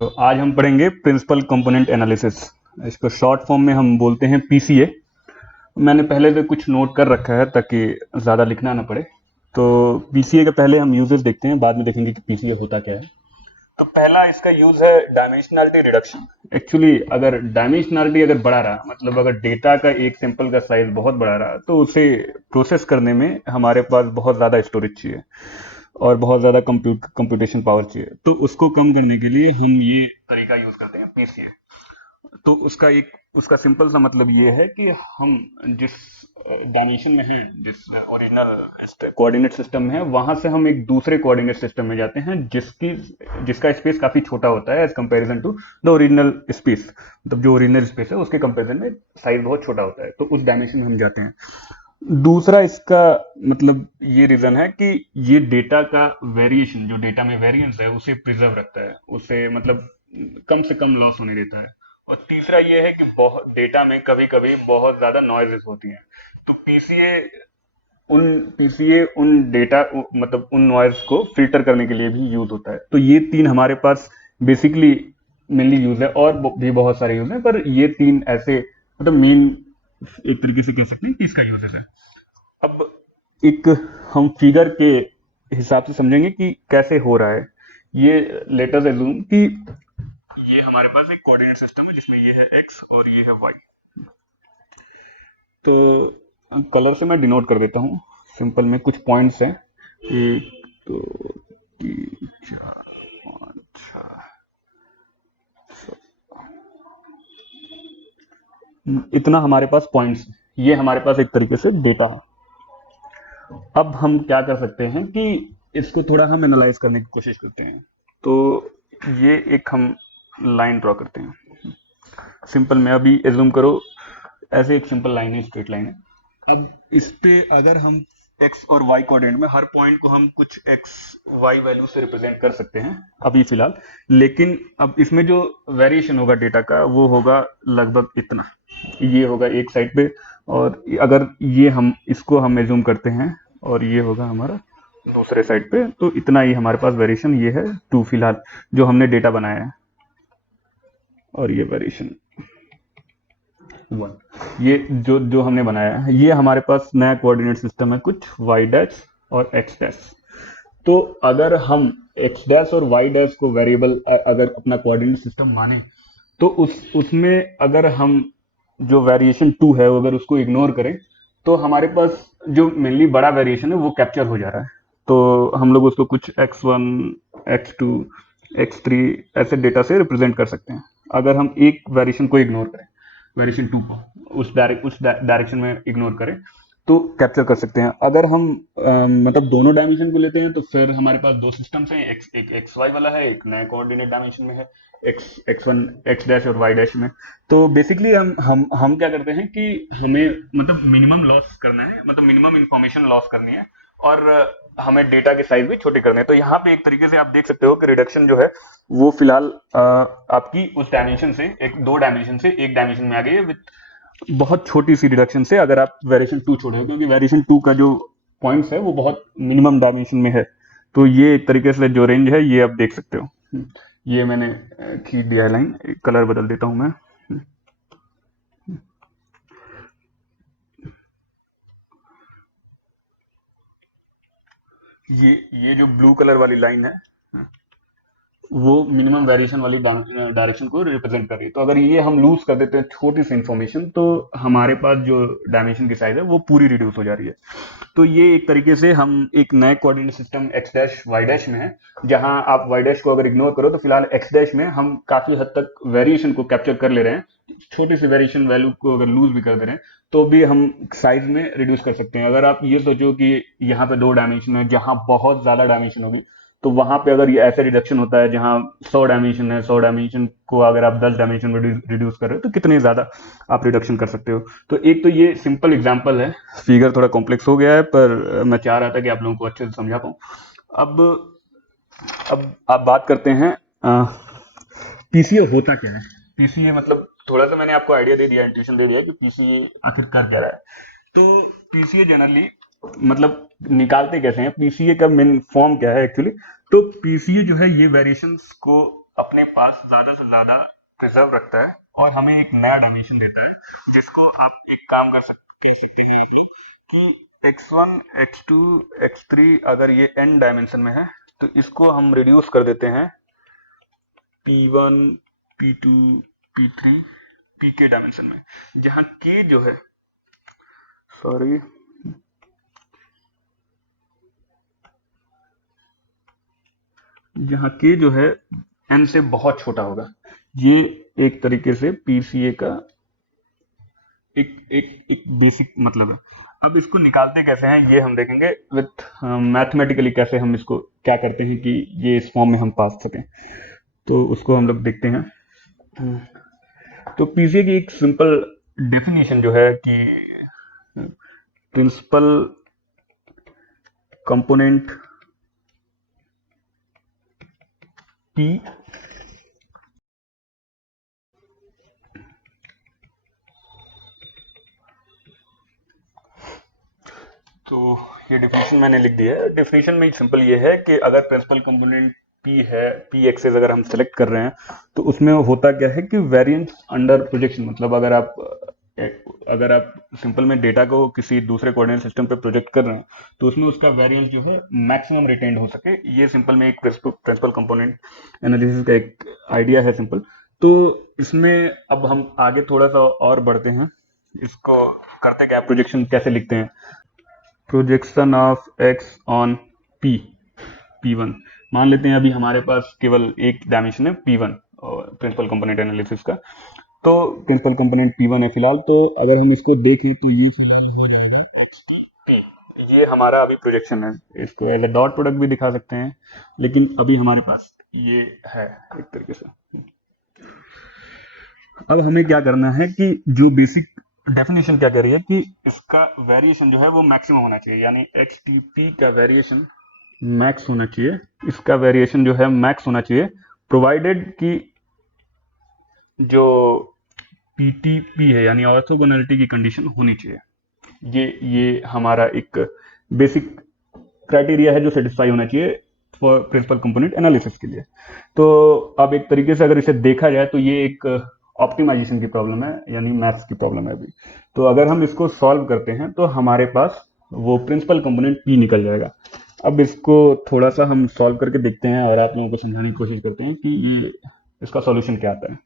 तो आज हम पढ़ेंगे प्रिंसिपल कंपोनेंट एनालिसिस। इसको शॉर्ट फॉर्म में हम बोलते हैं पीसीए। मैंने पहले से कुछ नोट कर रखा है ताकि ज़्यादा लिखना ना पड़े। तो पीसीए के पहले हम यूजेस देखते हैं, बाद में देखेंगे कि पीसीए होता क्या है। तो पहला इसका यूज है डायमेंशनलिटी रिडक्शन। एक्चुअली अगर डायमेंशनलिटी अगर बढ़ा रहा, मतलब अगर डेटा का एक सैंपल का साइज बहुत बढ़ा रहा, तो उसे प्रोसेस करने में हमारे पास बहुत ज़्यादा स्टोरेज चाहिए और बहुत ज़्यादा कंप्यूटेशन पावर चाहिए। तो उसको कम करने के लिए हम ये तरीका यूज करते हैं, पीसीए। तो उसका सिंपल सा मतलब ये है कि हम जिस डायमेंशन में है, जिस ओरिजिनल कोऑर्डिनेट सिस्टम में है, वहां से हम एक दूसरे कोऑर्डिनेट सिस्टम में जाते हैं जिसका स्पेस काफी छोटा होता है as comparison to the original space. मतलब जो ओरिजिनल स्पेस है उसके कंपैरिजन में साइज बहुत छोटा होता है, तो उस डायमेंशन में हम जाते हैं। दूसरा इसका मतलब ये रीजन है कि ये डेटा का वेरिएशन, जो डेटा में वेरिएंस है, उसे प्रिजर्व रखता है, उसे मतलब कम से कम लॉस होने देता है। और तीसरा ये है कि बहुत डेटा में कभी कभी बहुत ज्यादा नॉइजेस होती हैं। तो पीसीए उन डेटा मतलब उन नॉइज को फिल्टर करने के लिए भी यूज होता है। तो ये तीन हमारे पास बेसिकली मेनली यूज है, और भी बहुत सारे यूज हैं, पर ये तीन ऐसे मतलब मेन एक तरीके से कह सकते हैं कि इसका यूजेस है। अब एक हम फिगर के हिसाब से समझेंगे कि कैसे हो रहा है ये। लेट अस अज्यूम कि ये हमारे पास एक कोऑर्डिनेट सिस्टम है जिसमें ये है एक्स और ये है वाई। तो कलर से मैं डिनोट कर देता हूँ। सिंपल में कुछ पॉइंट्स हैं, 1 2 3 4 5 6, इतना हमारे पास पॉइंट्स। ये हमारे पास एक तरीके से डेटा है। अब हम क्या कर सकते हैं कि इसको थोड़ा हम एनालाइज करने की कोशिश करते हैं। तो ये एक हम लाइन ड्रॉ करते हैं। सिंपल में अभी एज्यूम करो ऐसे एक सिंपल लाइन है, स्ट्रेट लाइन है। अब इस पे अगर हम एक्स और वाई कोऑर्डिनेट में हर पॉइंट को हम कुछ एक्स वाई वैल्यू से रिप्रेजेंट कर सकते हैं अभी फिलहाल। लेकिन अब इसमें जो वेरिएशन होगा डेटा का, वो होगा लगभग इतना। ये होगा एक साइड पे, और अगर ये हम इसको हम एज्यूम करते हैं, और ये होगा हमारा दूसरे साइड पे, तो इतना ही हमारे पास वेरिएशन ये है 2 फिलहाल जो हमने डेटा बनाया है। और ये वेरिएशन 1, ये जो जो हमने बनाया है, ये हमारे पास नया कोऑर्डिनेट सिस्टम है कुछ वाई डैश और एक्स डैश। तो अगर हम एक्स डैश और वाई डैश को वेरिएबल अगर अपना कोऑर्डिनेट सिस्टम माने, तो उसमें अगर हम जो वेरिएशन 2 है अगर उसको इग्नोर करें, तो हमारे पास जो मेनली बड़ा वेरिएशन है वो कैप्चर हो जा रहा है। तो हम लोग उसको कुछ x1 x2 x3 ऐसे डेटा से रिप्रेजेंट कर सकते हैं। अगर हम एक वेरिएशन को इग्नोर करें, वेरिएशन 2 को उस डायरेक्शन में इग्नोर करें, तो कैप्चर कर सकते हैं। अगर हम मतलब दोनों डायमेंशन को लेते हैं, तो फिर हमारे पास दो सिस्टम्स हैं, एक एक्स वाई वाला है, एक नया कोऑर्डिनेट डायमेंशन में है, एक्स वन एक्स डैश और वाई डैश में। तो बेसिकली हम क्या करते हैं कि हमें मतलब मिनिमम लॉस करना है, मतलब मिनिमम इंफॉर्मेशन लॉस करनी है, और हमें डेटा के साइज भी छोटे करने हैं। तो यहाँ पे एक तरीके से आप देख सकते हो कि रिडक्शन जो है वो फिलहाल आपकी उस डायमेंशन से एक दो डायमेंशन से एक डायमेंशन में आ गई है, विद बहुत छोटी सी रिडक्शन से, अगर आप वेरिएशन 2 छोड़े, क्योंकि वेरिएशन 2 का जो पॉइंट्स है वो बहुत मिनिमम डायमेंशन में है। तो ये एक तरीके से जो रेंज है ये आप देख सकते हो। ये मैंने खींच दिया है लाइन, कलर बदल देता हूं मैं। ये जो ब्लू कलर वाली लाइन है, वो मिनिमम वेरिएशन वाली डायरेक्शन को रिप्रेजेंट कर रही है। तो अगर ये हम लूज कर देते हैं छोटी सी इंफॉर्मेशन, तो हमारे पास जो डायमेंशन की साइज है वो पूरी रिड्यूस हो जा रही है। तो ये एक तरीके से हम एक नए coordinate system X dash Y dash में है, जहां आप वाई डैश को अगर इग्नोर करो, तो फिलहाल एक्स डैश में हम काफी हद तक वेरिएशन को कैप्चर कर ले रहे हैं। छोटी सी वेरिएशन वैल्यू को अगर लूज भी कर दे रहे हैं, तो भी हम साइज में रिड्यूस कर सकते हैं। अगर आप ये सोचो कि यहाँ पे दो डायमेंशन है जहां बहुत ज्यादा डायमेंशन होगी, तो वहां पे अगर ये ऐसे रिडक्शन होता है जहां 100 डायमेंशन है, 100 डायमेंशन को अगर आप 10 डायमेंशन में रिड्यूस कर रहे हो, तो कितने ज्यादा आप रिडक्शन कर सकते हो। तो एक तो ये सिंपल एग्जांपल है, फिगर थोड़ा कॉम्प्लेक्स हो गया है, पर मैं चाह रहा था कि आप लोगों को अच्छे से समझा पाऊँ। अब अब आप बात करते हैं पीसीए होता क्या है। पीसीए मतलब थोड़ा सा मैंने आपको आइडिया दे दिया, इंट्यूशन दे दिया कि पीसीए आखिर कर क्या रहा है। तो पीसीए जनरली मतलब निकालते कैसे हैं, पीसीए का मेन फॉर्म क्या है एक्चुअली। तो पीसीए जो है ये वेरिएशंस को अपने पास प्रिजर्व रखता है और हमें एक नया डायमेंशन देता है, जिसको आप एक काम कह सकते हैं आप लोग कि x1 x2 x3 अगर ये n डायमेंशन में है तो इसको हम रिड्यूस कर देते हैं p1 p2 p3 pk dimension में, जहां k जो है k जो है n से बहुत छोटा होगा। ये एक तरीके से PCA का एक बेसिक मतलब है। अब इसको निकालते कैसे हैं ये हम देखेंगे विथ मैथमेटिकली, कैसे हम इसको क्या करते हैं कि ये इस फॉर्म में हम पास सकें, तो उसको हम लोग देखते हैं। तो पीसीए की एक सिंपल डेफिनेशन जो है कि प्रिंसिपल कंपोनेंट P तो ये डेफिनेशन मैंने लिख दिया है। डेफिनेशन में सिंपल ये है कि अगर प्रिंसिपल कंपोनेंट P है, P एक्सेस अगर हम सेलेक्ट कर रहे हैं तो उसमें होता क्या है कि वेरिएंस अंडर प्रोजेक्शन, मतलब अगर आप सिंपल में डेटा को किसी दूसरे कोऑर्डिनेट सिस्टम पे प्रोजेक्ट कर रहे हैं तो उसमें उसका वेरिएंस जो है मैक्सिमम रिटेन्ड हो सके। ये सिंपल में एक प्रिंसिपल कंपोनेंट एनालिसिस का एक आइडिया है सिंपल। तो इसमें अब हम आगे थोड़ा सा और बढ़ते हैं। इसको करते क्या, प्रोजेक्शन कैसे लिखते हैं। Projection of x on p p1, मान लेते हैं अभी हमारे पास केवल एक डायमेंशन है p1 और प्रिंसिपल कंपोनेंट एनालिसिस का। तो प्रिंसिपल कंपोनेंट p1 है फिलहाल, तो अगर हम इसको देखें तो ये फिलहाल हो जाएगा xp। ये हमारा अभी प्रोजेक्शन है, इसको एज ए डॉट प्रोडक्ट भी दिखा सकते हैं, लेकिन अभी हमारे पास ये है एक तरीके से। अब हमें क्या करना है कि जो बेसिक डेफिनेशन क्या कह रही है कि इसका वेरिएशन जो है वो मैक्सिमम होना चाहिए, यानी XTP का वेरिएशन मैक्स होना चाहिए, इसका वेरिएशन जो है मैक्स होना चाहिए, प्रोवाइडेड कि जो PTP है यानी ऑर्थोगोनैलिटी की कंडीशन होनी चाहिए। ये हमारा एक बेसिक क्राइटेरिया है जो सेटिस्फाई होना चाहिए फॉर प्रिंसिपल कंपोनेंट एनालिसिस के लिए। तो अब एक तरीके से अगर इसे देखा जाए तो ये एक ऑप्टिमाइजेशन की प्रॉब्लम है, यानी मैथ्स की प्रॉब्लम है अभी। तो अगर हम इसको सॉल्व करते हैं तो हमारे पास वो प्रिंसिपल कंपोनेंट P निकल जाएगा। अब इसको थोड़ा सा हम सॉल्व करके देखते हैं और आप लोगों को समझाने की कोशिश करते हैं कि ये इसका सॉल्यूशन क्या आता है।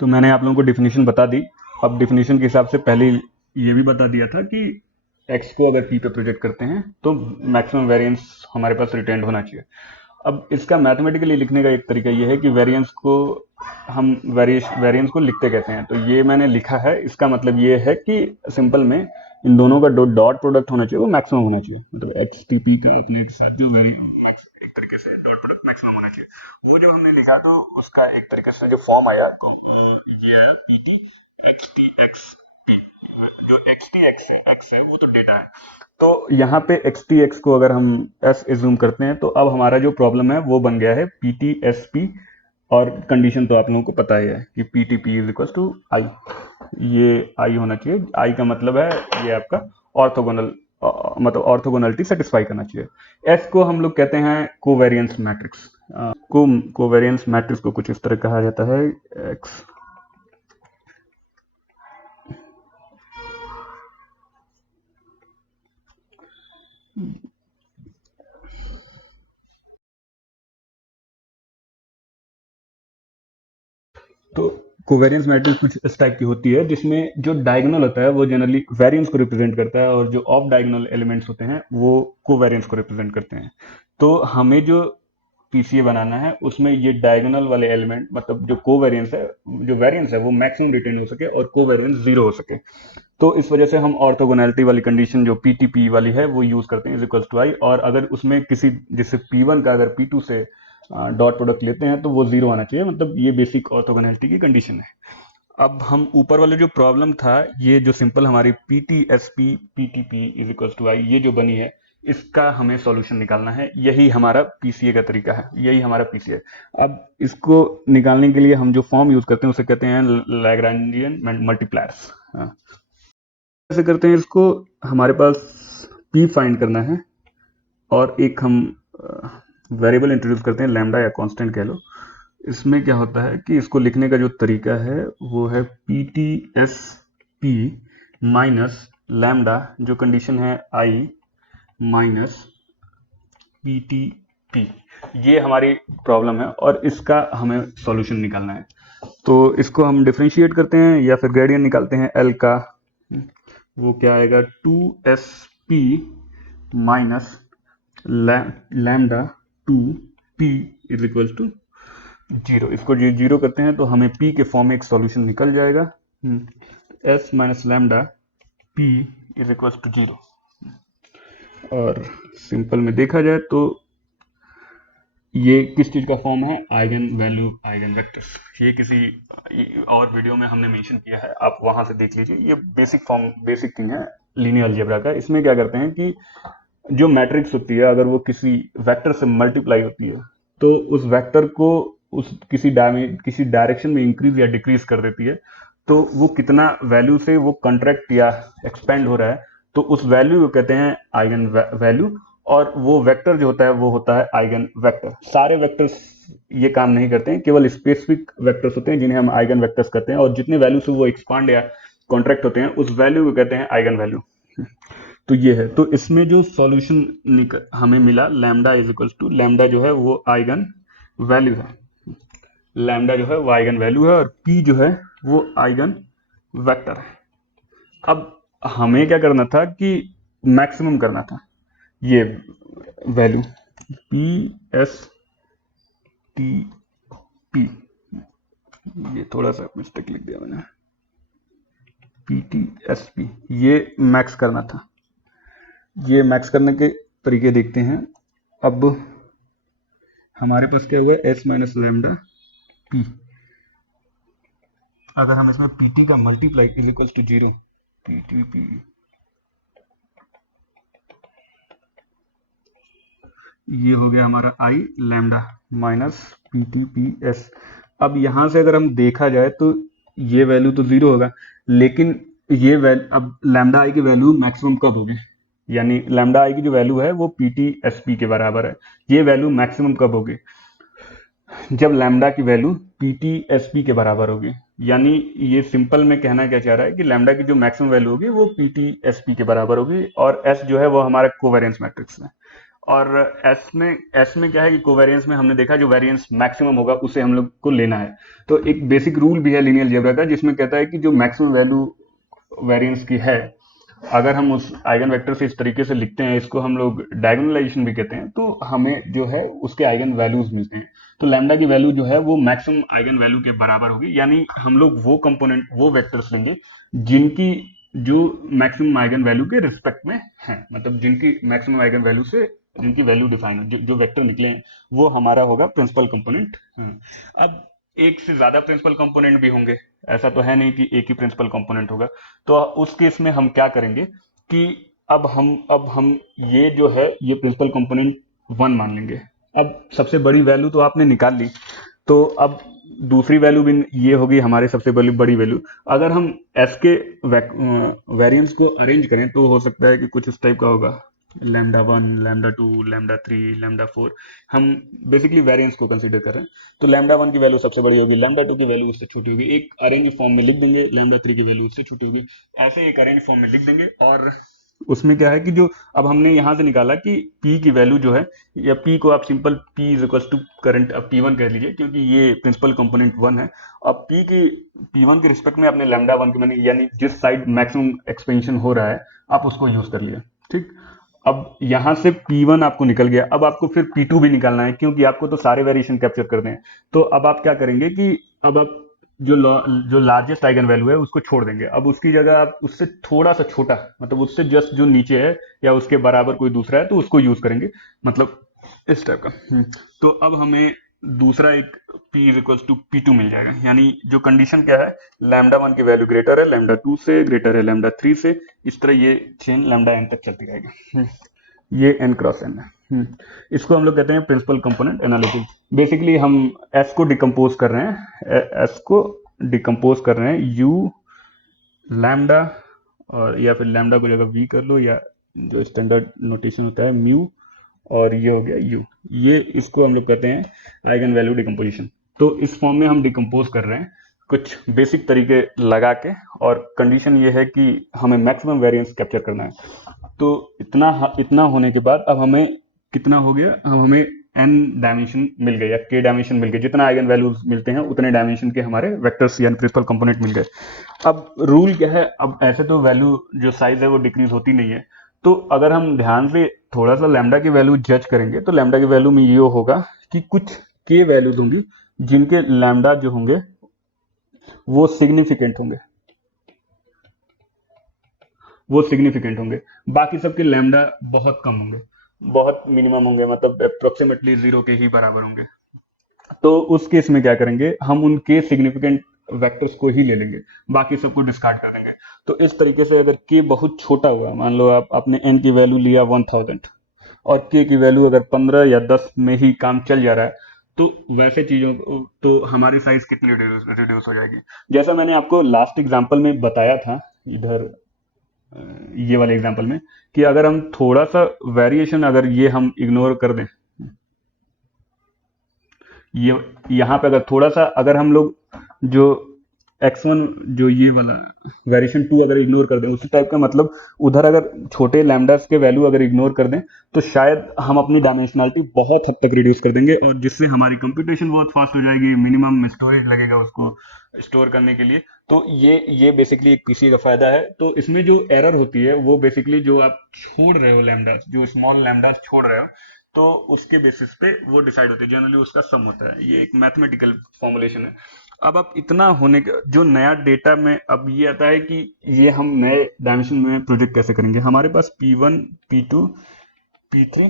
तो मैंने आप लोगों को डिफिनीशन बता दी। अब डिफिनीशन के हिसाब से पहले ये भी बता दिया था कि x को अगर p पे प्रोजेक्ट करते हैं तो मैक्सिमम वेरिएंस हमारे पास रिटेन्ड होना चाहिए। अब इसका मैथमेटिकली लिखने का एक तरीका ये है कि वेरिएंस को हम वेरिएंस को लिखते कैसे हैं, तो ये मैंने लिखा है। इसका मतलब ये है कि सिंपल में इन दोनों का डॉट प्रोडक्ट होना चाहिए, वो मैक्सिमम होना चाहिए, मतलब XTP का अपने एक साथ जो एक तरीके से डॉट प्रोडक्ट मैक्सिमम होना चाहिए। वो जब हमने लिखा तो उसका एक तरीके से जो फॉर्म आया ये आया PT XTX P। जो XTX है, X है वो तो डेटा है, तो यहाँ पे XTX को अगर हम S एज्यूम करते हैं तो अब हमारा जो प्रॉब्लम है वो बन गया है PTSP, और कंडीशन तो आप लोगों को पता ही है कि PTP is equal to I। ये I होना चाहिए, I का मतलब है ये आपका ऑर्थोगोनल, मतलब ऑर्थोगोनलिटी सेटिस्फाई करना चाहिए। S को हम लोग कहते हैं कोवेरियंस मैट्रिक्स। कोवेरियंस मैट्रिक्स को कुछ इस तरह कहा जाता है X। तो कोवेरियंस मैट्रिक्स कुछ इस टाइप की होती है जिसमें जो डायगोनल होता है वो जनरली वेरिएंस को रिप्रेजेंट करता है और जो ऑफ डायगोनल एलिमेंट्स होते हैं वो कोवेरियंस को रिप्रेजेंट करते हैं। तो हमें जो पीसीए बनाना है उसमें ये डायगोनल वाले एलिमेंट, मतलब जो कोवेरियंस है, जो वेरिएंस है वो मैक्सिमम रिटेन हो सके और कोवेरियंस जीरो हो सके। तो इस वजह से हम ऑर्थोगोनैलिटी वाली कंडीशन जो PTP वाली है वो यूज करते हैं, इज इक्वल टू I। और अगर उसमें किसी जैसे P1 का अगर P2 से डॉट प्रोडक्ट लेते हैं तो वो जीरो आना चाहिए, मतलब ये बेसिक ऑर्थोगोनैलिटी की कंडीशन है। अब हम ऊपर वाले जो प्रॉब्लम था, ये जो सिंपल हमारी PTSP PTP is equal to I ये जो बनी है, इसका हमें सॉल्यूशन निकालना है। यही हमारा पीसीए का तरीका है, यही हमारा पीसीए। अब इसको निकालने के लिए हम जो फॉर्म यूज करते हैं उसे कहते हैं लैग्रांजियन मल्टीप्लायर्स। कैसे करते हैं इसको, हमारे पास p फाइंड करना है और एक हम वेरिएबल इंट्रोड्यूस करते हैं, लैम्डा या कांस्टेंट कह लो। इसमें क्या होता है कि इसको लिखने का जो तरीका है वो है PTSP माइनस लैम्डा, जो कंडीशन है I माइनस PTP। ये हमारी प्रॉब्लम है और इसका हमें सॉल्यूशन निकालना है। तो इसको हम डिफरेंशिएट करते हैं या फिर ग्रेडियंट निकालते हैं L का। वो क्या आएगा, 2SP minus lambda 2P is equal to 0। इसको जीरो करते हैं तो हमें P के फॉर्म में एक सॉल्यूशन निकल जाएगा, S minus lambda P is equal to 0। और सिंपल में देखा जाए तो ये किस चीज का फॉर्म है, आइगन वैल्यू आइगन वेक्टर्स। ये किसी और वीडियो में हमने मेंशन किया है, आप वहां से देख लीजिए। ये बेसिक थिंग है लीनियर अलजेब्रा का। इसमें क्या करते हैं कि जो मैट्रिक्स होती है अगर वो किसी वेक्टर से मल्टीप्लाई होती है तो उस वेक्टर को उस किसी डायरेक्शन में इंक्रीज या डिक्रीज कर देती है, तो वो कितना वैल्यू से वो कंट्रैक्ट या एक्सपेंड हो रहा है, तो उस वैल्यू को कहते हैं आइगन वैल्यू। और वो वेक्टर जो होता है वो होता है आइगन वेक्टर। सारे वेक्टर्स ये काम नहीं करते हैं, केवल स्पेसिफिक वेक्टर्स होते हैं जिन्हें हम आइगन वेक्टर्स कहते हैं, और जितने वैल्यू से वो एक्सपांड या कॉन्ट्रैक्ट होते हैं उस वैल्यू को कहते हैं आइगन वैल्यू। तो ये है, तो इसमें जो सॉल्यूशन हमें मिला, lambda is equal to, lambda जो है वो आइगन वैल्यू है, लैम्डा जो है वो आइगन वैल्यू है और पी जो है वो आइगन वेक्टर है। अब हमें क्या करना था कि मैक्सिमम करना था ये value P S T P, ये थोड़ा सा मिस्टेक लिख दिया मैंने, पी टी एस पी, ये मैक्स करना था। ये मैक्स करने के तरीके देखते हैं। अब हमारे पास क्या हुआ, एस माइनस लैम्डा पी, अगर हम इसमें पी टी का multiply is equal to 0, P T P, ये हो गया हमारा I lambda minus P T P S. अब यहां से अगर हम देखा जाए तो ये वैल्यू तो 0 होगा, लेकिन ये अब लैम्डा आई की वैल्यू मैक्सिमम कब होगी, यानी लैम्डा आई की जो वैल्यू है वो पी टी एस पी के बराबर है। ये वैल्यू मैक्सिमम कब होगी, जब लैम्डा की value P T S P के बराबर होगी। यानी ये सिंपल में कहना क्या चाह रहा है कि लैम्डा की जो मैक्सिमम वैल्यू होगी वो पी टी एस पी के बराबर होगी, और एस जो है वो हमारा कोवेरियंस मैट्रिक्स है। और एस में क्या है कि कोवेरियंस में हमने देखा जो वेरिएंस मैक्सिमम होगा उसे हम लोग को लेना है। तो एक बेसिक रूल भी है लीनियर अलजेब्रा का जिसमें कहता है कि जो मैक्सिमम वैल्यू वेरिएंस की है, अगर हम उस आइगन वेक्टर से इस तरीके से लिखते हैं, इसको हम लोग डायगोनलाइजेशन भी कहते हैं, तो हमें जो है उसके आइगन वैल्यूज मिलते हैं। तो लैम्डा की वैल्यू जो है वो मैक्सिमम आइगन वैल्यू के बराबर होगी, यानी हम लोग वो कंपोनेंट वो वेक्टर्स लेंगे जिनकी जो मैक्सिमम आइगन वैल्यू के रिस्पेक्ट में है, मतलब जिनकी मैक्सिमम आइगन वैल्यू से जिनकी वैल्यू डिफाइन हो, जो वेक्टर निकले हैं वो हमारा होगा प्रिंसिपल कंपोनेंट। अब एक से ज्यादा प्रिंसिपल कंपोनेंट भी होंगे, ऐसा तो है नहीं कि एक ही प्रिंसिपल कंपोनेंट होगा। तो उस केस में हम क्या करेंगे कि अब हम ये जो है ये प्रिंसिपल कंपोनेंट 1 मान लेंगे। अब सबसे बड़ी वैल्यू तो आपने निकाल ली, तो अब दूसरी वैल्यू भी ये होगी हमारे सबसे बड़ी वैल्यू। अगर हम एस के वेरिएंस को अरेंज करें तो हो सकता है कि कुछ इस टाइप का होगा, लैम्डा 1, लैम्डा 2, लैम्डा 3, लैम्डा 4। हम बेसिकली वेरिएंस को कंसीडर कर रहे हैं, तो लैम्डा 1 की वैल्यू सबसे बड़ी होगी, लैम्डा 2 की वैल्यू उससे छोटी होगी, एक अरेंज फॉर्म में लिख देंगे, लैम्डा 3 की वैल्यू उससे छोटी होगी, ऐसे एक अरेंज फॉर्म में लिख देंगे। और उसमें क्या है कि जो अब हमने यहां से निकाला कि p की वैल्यू जो है, या p को आप simple p is equal to current अब p1 कह लीजिए क्योंकि ये प्रिंसिपल कंपोनेंट 1 है। अब p1 के रिस्पेक्ट में आपने लैम्डा 1 के मैंने यानी जिस साइड मैक्सिमम एक्सपेंशन हो रहा है आप उसको यूज कर लिया, ठीक। अब यहां से P1 आपको निकल गया, अब आपको फिर P2 भी निकालना है क्योंकि आपको तो सारे वेरिएशन कैप्चर करने हैं। तो अब आप क्या करेंगे कि अब आप जो लार्जेस्ट आइगन वैल्यू है उसको छोड़ देंगे, अब उसकी जगह आप उससे थोड़ा सा छोटा, मतलब उससे जस्ट जो नीचे है या उसके बराबर कोई दूसरा है तो उसको यूज करेंगे, मतलब इस टाइप का। तो अब हमें दूसरा एक p is equal to P2 मिल जाएगा, यानी जो कंडीशन क्या है, लैम्डा 1 की वैल्यू ग्रेटर है लैम्डा 2 से, ग्रेटर है लैम्डा 3 से, इस तरह ये चेन लैम्डा n तक चलती रहेगी। ये n क्रॉस n है। इसको हम लोग कहते हैं प्रिंसिपल कंपोनेंट एनालिसिस। बेसिकली हम s को डिकम्पोज कर रहे हैं, s को डिकम्पोज कर रहे हैं u लैम्डा, और या फिर लैम्डा को जगह v कर लो या जो स्टैंडर्ड नोटेशन होता है म्यू, और ये हो गया यू, ये इसको हम लोग कहते हैं आइगन वैल्यू डिकम्पोजिशन। तो इस फॉर्म में हम डिकम्पोज कर रहे हैं कुछ बेसिक तरीके लगा के, और कंडीशन ये है कि हमें मैक्सिमम वेरिएंस कैप्चर करना है। तो इतना होने के बाद अब हमें कितना हो गया, अब हमें n डायमेंशन मिल गए या k डायमेंशन मिल गए, जितना आइगन वैल्यूज मिलते हैं उतने डायमेंशन के हमारे वेक्टर्स यानी प्रिंसिपल कंपोनेंट मिल गए। अब रूल क्या है, अब ऐसे तो वैल्यू जो साइज है वो डिक्रीज होती नहीं है, तो अगर हम ध्यान से थोड़ा सा लैम्डा की वैल्यू जज करेंगे तो लैम्डा की वैल्यू में ये होगा कि कुछ k वैल्यूज होंगी जिनके लैम्डा जो होंगे वो सिग्निफिकेंट होंगे, बाकी सबके लैम्डा बहुत कम होंगे, बहुत मिनिमम होंगे, मतलब अप्रोक्सीमेटली जीरो के ही बराबर होंगे। तो उस केस में क्या करेंगे, हम उनके सिग्निफिकेंट वेक्टर्स को ही ले लेंगे, बाकी सबको डिस्कार्ड कर देंगे। तो इस तरीके से अगर k बहुत छोटा हुआ, मान लो आपने n की वैल्यू लिया 1000 और k की वैल्यू अगर 15 या 10 में ही काम चल जा रहा है, तो वैसे चीजों तो हमारी साइज कितनी रिड्यूस हो जाएगी। जैसा मैंने आपको लास्ट एग्जांपल में बताया था, इधर ये वाले एग्जांपल में, कि अगर हम थोड़ा सा वेरिएशन अगर ये हम इग्नोर कर दें, ये यहाँ पे अगर थोड़ा सा अगर हम लोग जो x1 जो ये वाला वेरिएशन 2 अगर इग्नोर कर दें, उसी टाइप का, मतलब उधर अगर छोटे लैम्डास के वैल्यू अगर इग्नोर कर दें तो शायद हम अपनी डायमेंशनलिटी बहुत हद तक रिड्यूस कर देंगे, और जिससे हमारी कंप्यूटेशन बहुत फास्ट हो जाएगी, मिनिमम स्टोरेज लगेगा उसको स्टोर करने के लिए। तो ये बेसिकली एक पीसी का फायदा है। तो इसमें जो एरर होती है वो बेसिकली जो आप छोड़ रहे हो लैम्डास, जो स्मॉल लैम्डास छोड़ रहे हो, तो उसके बेसिस पे वो डिसाइड होती है, जनरली उसका सम होता है। ये एक मैथमेटिकल फॉर्मुलेशन है। अब आप इतना होने के जो नया डेटा में अब ये आता है कि ये हम नए डायमेंशन में प्रोजेक्ट कैसे करेंगे। हमारे पास P1 P2 P3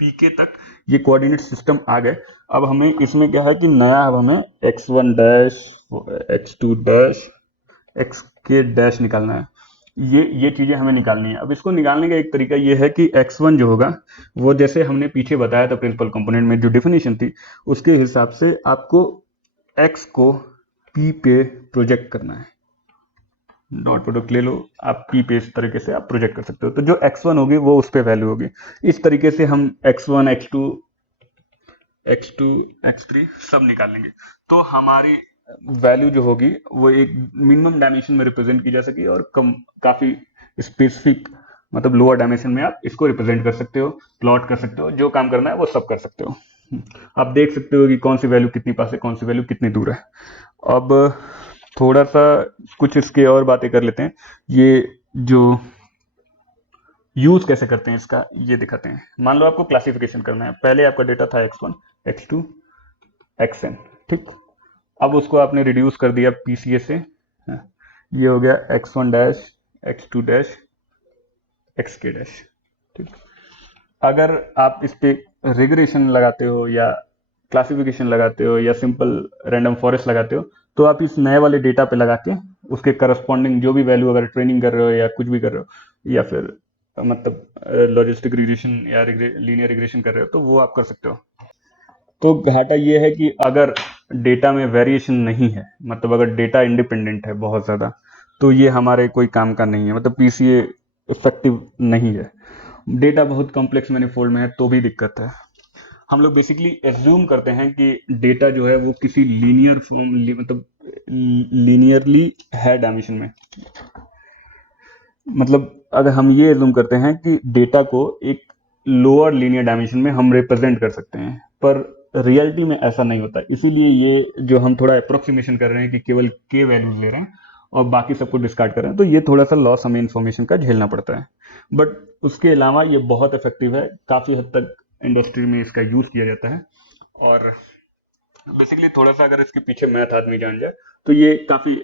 Pk तक ये कोऑर्डिनेट सिस्टम आ गए। अब हमें इसमें क्या है कि नया, अब हमें x1 dash, x2 dash, xk dash निकालना है। ये चीजें हमें निकालनी है। अब इसको निकालने का एक तरीका ये है कि x1 जो होगा वो जैसे हमने पीछे बताया था प्रिंसिपल कंपोनेंट में जो डेफिनेशन थी उसके हिसाब से आपको x को p पे प्रोजेक्ट करना है। डॉट प्रोडक्ट ले लो आप, p पे इस तरीके से आप प्रोजेक्ट कर सकते हो, तो जो x1 होगी वो उस पे वैल्यू होगी। इस तरीके से हम x1 x2 x3 सब निकाल लेंगे, तो हमारी वैल्यू जो होगी वो एक मिनिमम डायमेंशन में रिप्रेजेंट की जा सके, और काफी स्पेसिफिक, मतलब लोअर डायमेंशन में आप इसको रिप्रेजेंट कर सकते हो, प्लॉट कर सकते हो, जो काम करना है वो सब कर सकते हो। आप देख सकते हो कि कौन सी वैल्यू कितनी पास है, कौन सी वैल्यू कितनी दूर है। अब थोड़ा सा कुछ इसके और बातें कर लेते हैं। ये जो यूज कैसे करते हैं इसका ये दिखाते हैं। मान लो आपको क्लासिफिकेशन करना है, पहले आपका डेटा था x1 x2 xn, ठीक। अब उसको आपने रिड्यूस कर दिया PCA से, ये हो गया x1 dash, x2 dash, xk dash, ठीक। अगर आप इस पे रिग्रेशन लगाते हो या क्लासिफिकेशन लगाते हो या सिंपल रैंडम फॉरेस्ट लगाते हो, तो आप इस नए वाले डेटा पे लगा के उसके करस्पॉन्डिंग जो भी वैल्यू, अगर ट्रेनिंग कर रहे हो या कुछ भी कर रहे हो, या फिर मतलब लॉजिस्टिक रिग्रेशन या लीनियर रिग्रेशन कर रहे हो, तो वो आप कर सकते हो। तो घाटा ये है कि अगर डेटा में वेरिएशन नहीं है, मतलब अगर डेटा इंडिपेंडेंट है बहुत ज़्यादा, तो ये हमारे कोई काम का नहीं है, मतलब पीसीए इफेक्टिव नहीं है। डेटा बहुत कॉम्प्लेक्स मैनिफोल्ड में है तो भी दिक्कत है। हम लोग बेसिकली एज्यूम करते हैं कि डेटा जो है वो किसी लीनियर फॉर्म, मतलब लीनियरली है डायमेंशन में। मतलब अगर हम ये एज्यूम करते हैं कि डेटा को एक लोअर लीनियर डायमेंशन में हम रिप्रेजेंट कर सकते हैं, पर रियलिटी में ऐसा नहीं होता। इसीलिए ये जो हम थोड़ा अप्रोक्सीमेशन कर रहे हैं कि केवल के वैल्यूज ले रहे हैं और बाकी सबको डिस्कार्ड कर रहे हैं, तो ये थोड़ा सा लॉस हमें इन्फॉर्मेशन का झेलना पड़ता है। बट उसके अलावा ये बहुत इफेक्टिव है, काफ़ी हद तक इंडस्ट्री में इसका यूज़ किया जाता है। और बेसिकली थोड़ा सा अगर इसके पीछे मैथ आदमी जान जाए तो ये काफ़ी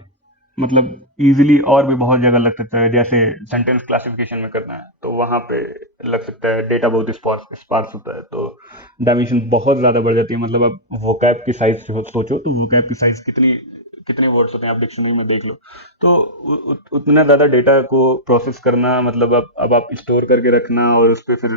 मतलब इजीली और भी बहुत जगह लग सकता है। जैसे सेंटेंस क्लासिफिकेशन में करना है तो वहाँ पे लग सकता है, डेटा बहुत स्पार्स होता है तो डायमेंशन बहुत ज़्यादा बढ़ जाती है। मतलब आप वोकैब की साइज सोचो तो वोकैब की साइज कितनी कितने वर्ड्स होते हैं आप डिक्शनरी में देख लो। तो उतना ज़्यादा डेटा को प्रोसेस करना, मतलब अब आप स्टोर करके रखना और उस पर फिर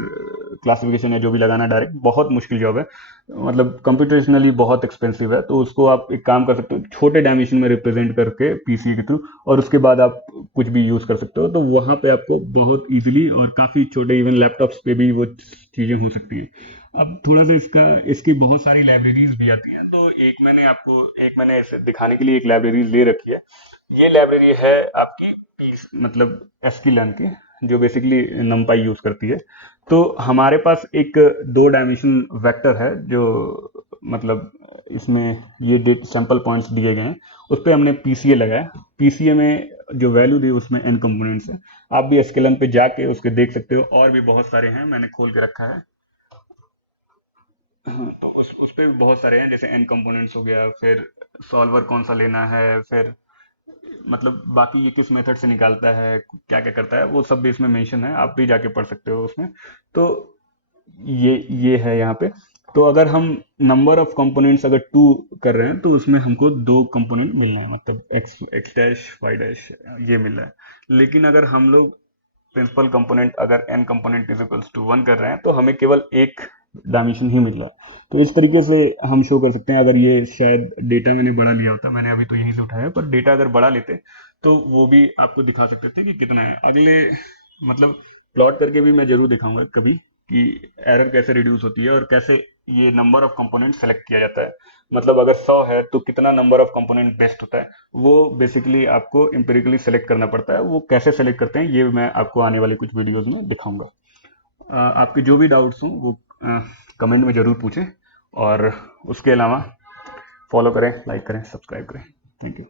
क्लासिफिकेशन या जो भी लगाना डायरेक्ट, बहुत मुश्किल जॉब है। मतलब कंप्यूटेशनली बहुत एक्सपेंसिव है। तो उसको आप एक काम कर सकते हो, छोटे डायमेंशन में रिप्रेजेंट करके पीसीए के थ्रू, और उसके बाद आप कुछ भी यूज़ कर सकते हो। तो वहाँ पे आपको बहुत इजीली और काफ़ी छोटे, इवन लैपटॉप्स पे भी वो चीज़ें हो सकती है। अब थोड़ा सा इसकी बहुत सारी लाइब्रेरीज भी आती हैं। तो एक मैंने इसे दिखाने के लिए एक लाइब्रेरी ले रखी है। ये लाइब्रेरी है आपकी मतलब एस्किलन की, जो बेसिकली नमपाई यूज करती है। तो हमारे पास एक 2 डायमेंशन वेक्टर है जो मतलब इसमें ये सैंपल पॉइंट्स दिए गए हैं, उस पर हमने पीसीए लगाया। पीसीए में जो वैल्यू दी उसमें n कंपोनेंट्स है। आप भी एस्केलन पे जाके उसके देख सकते हो, और भी बहुत सारे हैं, मैंने खोल के रखा है। तो उस पे भी बहुत सारे हैं, जैसे n कंपोनेंट्स हो गया, फिर सॉल्वर कौन सा लेना है, फिर मतलब बाकी ये किस मेथड से निकालता है, क्या क्या करता है, वो सब भी इसमें मेंशन है, आप भी जाके पढ़ सकते हो उसमें। तो ये है यहाँ पे। तो अगर हम नंबर ऑफ कंपोनेंट्स अगर 2 कर रहे हैं तो उसमें हमको 2 कंपोनेंट मिल रहे हैं, मतलब एक्स डैश वाई डैश ये मिल रहा है। लेकिन अगर हम लोग प्रिंसिपल कंपोनेंट अगर n component is equals to 1 कर रहे हैं तो हमें केवल एक डायमेंशन ही मिल रहा है। तो इस तरीके से हम शो कर सकते हैं। अगर ये शायद डेटा मैंने बड़ा लिया होता, मैंने अभी तो यहीं से उठाया, पर डेटा अगर बड़ा लेते तो वो भी आपको दिखा सकते थे कि कितना है। अगले मतलब प्लॉट करके भी मैं जरूर दिखाऊंगा कभी कि एरर कैसे रिड्यूस होती है और कैसे ये नंबर ऑफ कंपोनेंट सेलेक्ट किया जाता है। मतलब अगर 100 है तो कितना नंबर ऑफ कंपोनेंट बेस्ट होता है, वो बेसिकली आपको एम्पिरिकली सेलेक्ट करना पड़ता है। वो कैसे सेलेक्ट करते हैं ये मैं आपको आने वाली कुछ वीडियोस में दिखाऊंगा। आपके जो भी डाउट्स हों वो कमेंट में ज़रूर पूछें, और उसके अलावा फॉलो करें, लाइक करें, सब्सक्राइब करें। Thank you.